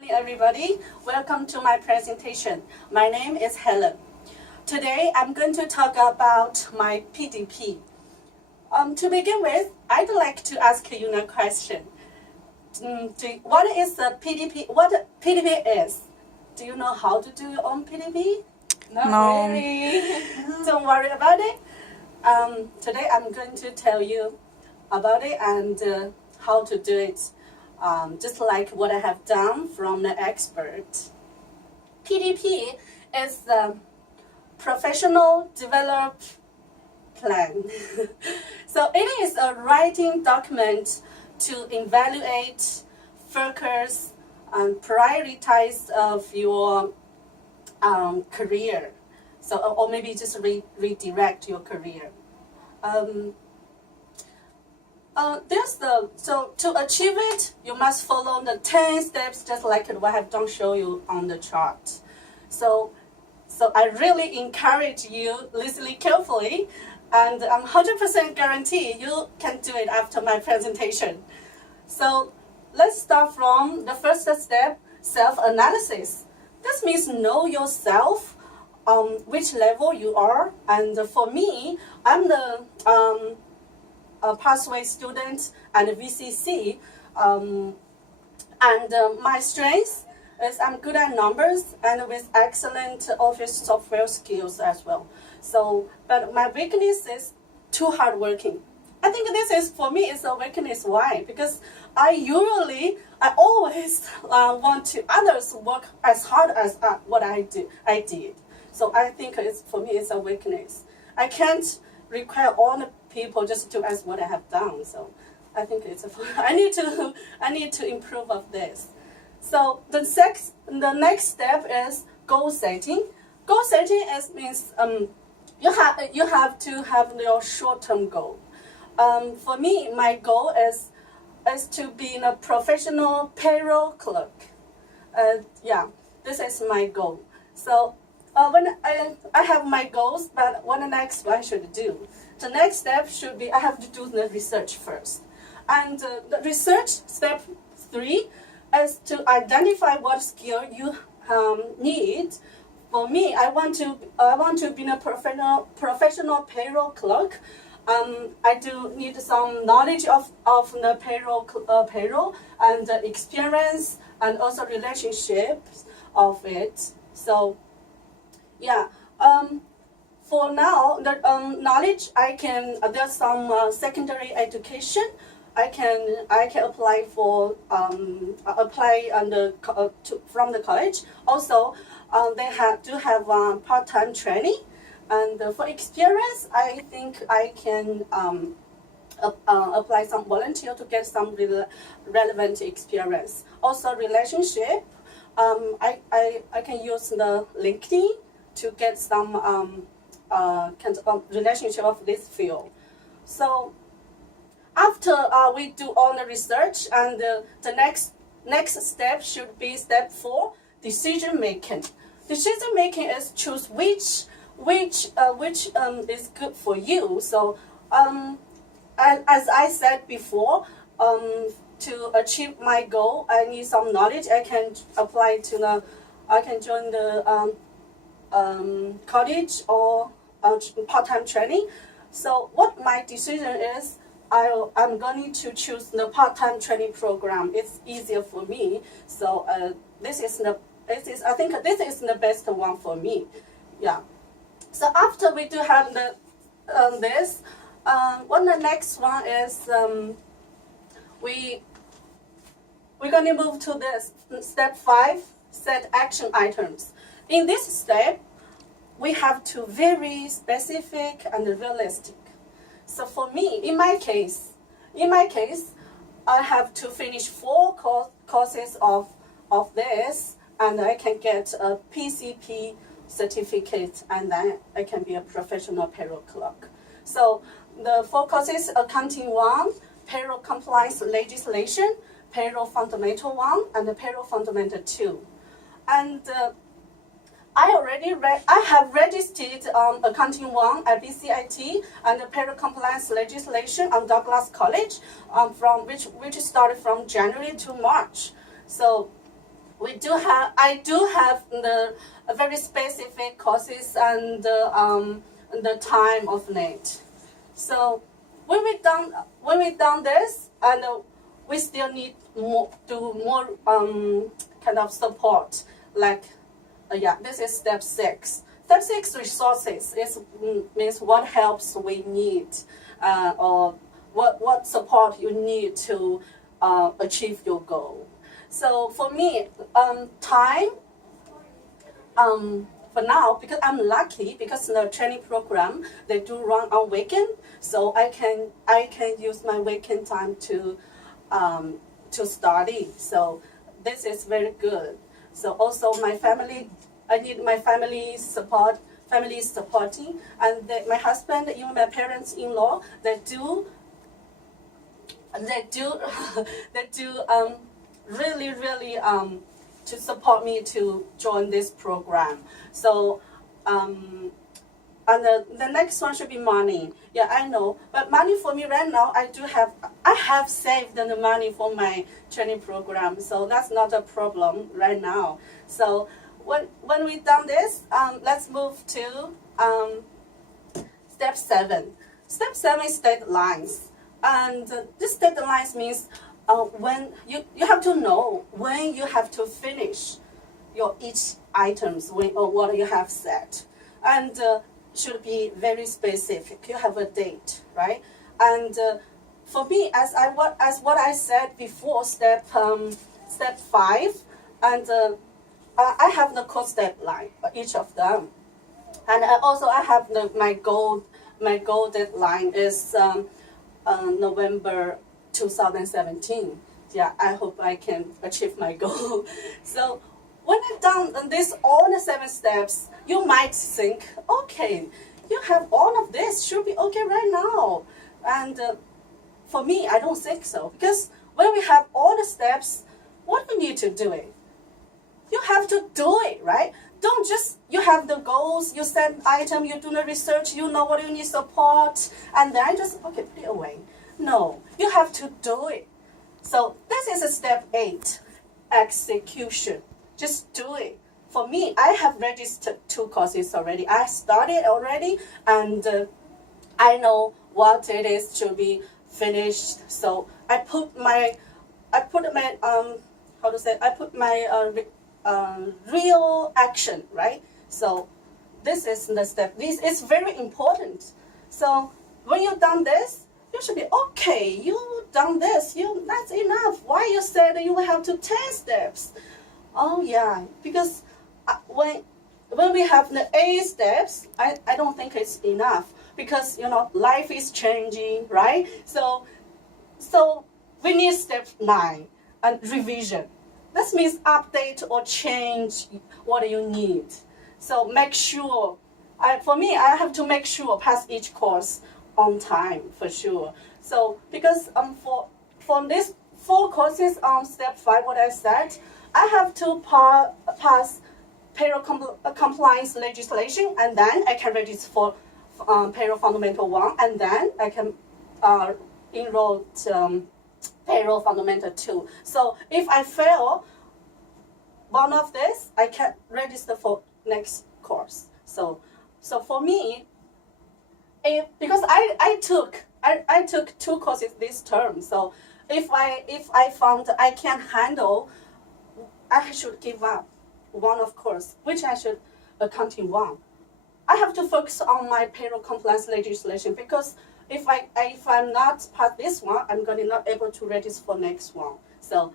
Morning, everybody. Welcome to my presentation. My name is Helen. Today, I'm going to talk about my PDP. To begin with, I'd like to ask you a question. What is the PDP? What PDP is? Do you know how to do your own PDP? Not No. really. Don't worry about it. Today, I'm going to tell you about it and how to do it. Just like what I have done from the expert. PDP is the Professional Development Plan. So it is a writing document to evaluate, focus, and prioritize of your career. So, or maybe just redirect your career. So to achieve it, you must follow the 10 steps, just like what I have done show you on the chart. So I really encourage you listening carefully, and I'm 100% guarantee you can do it after my presentation. So let's start from the first step, self-analysis. This means know yourself, which level you are, and for me, I'm the pathway student and VCC, my strength is I'm good at numbers and with excellent office software skills as well. So, but my weakness is too hardworking. I think this is, for me, it's a weakness. Why? Because I always want to others work as hard as what I did. So I think for me, it's a weakness. I can't require all the people just to as what I have done. So I think I need to improve of this. So the next step is goal setting. Goal setting means you have to have your short-term goal. For me, my goal is to be a professional payroll clerk. This is my goal. So when I have my goals, but what the next one should do? The next step should be I have to do the research first. And the research, step 3, is to identify what skill you need. For me, I want to be a professional payroll clerk. I do need some knowledge of the payroll and experience and also relationships of it. So, yeah. For now, the knowledge there's some secondary education. I can apply for from the college. Also, they do have part-time training, and for experience, I think I can apply some volunteer to get some relevant experience. Also, relationship. I can use the LinkedIn to get some relationship of this field. So after we do all the research, and the next step should be step 4, decision making. Decision making is choose which is good for you. So as I said before, to achieve my goal, I need some knowledge. I can join the college or part-time training. So what my decision is, I'm going to choose the part-time training program. It's easier for me. So I think this is the best one for me. Yeah. So after we do have this, what the next one is, we're going to move to this step 5, set action items. In this step, we have to very specific and realistic. So for me, in my case, I have to finish 4 courses of this, and I can get a PCP certificate, and then I can be a professional payroll clerk. So the 4 courses: accounting 1, payroll compliance legislation, payroll fundamental 1, and the payroll fundamental 2. And I have registered accounting 1 at BCIT and the payroll compliance legislation on Douglas College, which started from January to March. So I do have the very specific courses and the time of need. So when we done this, and we still need more kind of support. Like yeah, this is step 6. Step 6 resources means what helps we need, or what support you need to achieve your goal. So for me, time, for now, because I'm lucky, because the training program they do run on weekend, so I can use my weekend time to study. So this is very good. So also my family, I need my family support. Family is supporting, and my husband, even my parents-in-law, they do really to support me to join this program. So and the next one should be money. Yeah, I know, but money for me right now, I have saved the money for my training program, so that's not a problem right now. So when we done this, let's move to step 7. Step 7 is deadlines, and this deadlines means when you have to know when you have to finish your each items or what you have set, and should be very specific. You have a date, right? And for me, as what I said before, step 5, and I have the course deadline for each of them, and also I have my goal deadline is November 2017. Yeah, I hope I can achieve my goal. So when I've done this all the 7 steps, you might think, okay, you have all of this, should be okay right now. And for me, I don't think so, because when we have all the steps, what do you need to do it? You have to do it, right? Don't just, you have the goals, you set item, you do the research, you know what you need support, and then just, okay, put it away. No, you have to do it. So this is a step 8, execution. Just do it. For me, I have registered 2 courses already. I started already, and I know what it is to be finished. So I put my real action, right? So this is the step. This is very important. So when you've done this, you should be okay. You done this. That's enough. Why you said you will have to 10 steps? Oh yeah, because when we have the 8 steps, I don't think it's enough, because life is changing, right? So we need step 9, and revision. That means update or change what you need. So make sure. For me, I have to make sure pass each course on time for sure. So because for these 4 courses on step 5, what I said, I have to pass payroll compliance legislation, and then I can register for payroll fundamental 1, and then I can enroll payroll fundamental 2. So if I fail one of this, I can register for next course. So for me, because I took 2 courses this term, so if I found I can't handle, I should give up one of course, which I should accounting 1. I have to focus on my payroll compliance legislation, because if I'm not past this one, I'm going to not able to register for next one. So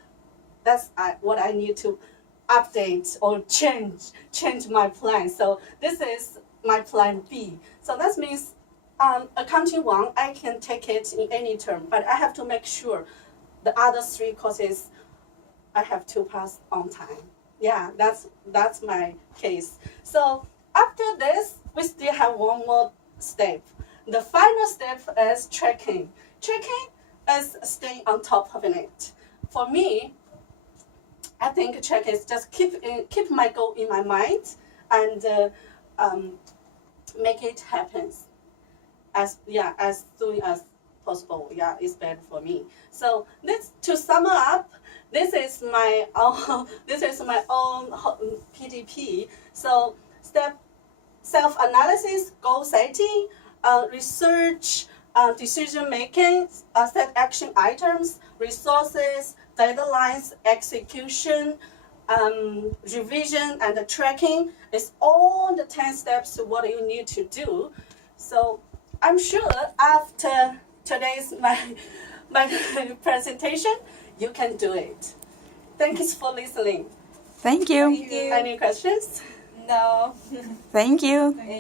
that's what I need to update or change my plan. So this is my plan B. So that means accounting 1, I can take it in any term, but I have to make sure the other 3 courses I have to pass on time. Yeah, that's my case. So after this, we still have one more step. The final step is tracking. Tracking is staying on top of it. For me, I think tracking is just keep my goal in my mind, and make it happen as soon as possible. Yeah, it's better for me. So to sum up, this is my own, PDP. So step self-analysis, goal setting, research, decision making, set action items, resources, deadlines, execution, revision, and the tracking. It's all the 10 steps to what you need to do. So I'm sure after today's my presentation, you can do it. Thank you for listening. Thank you. Any questions? No. Thank you.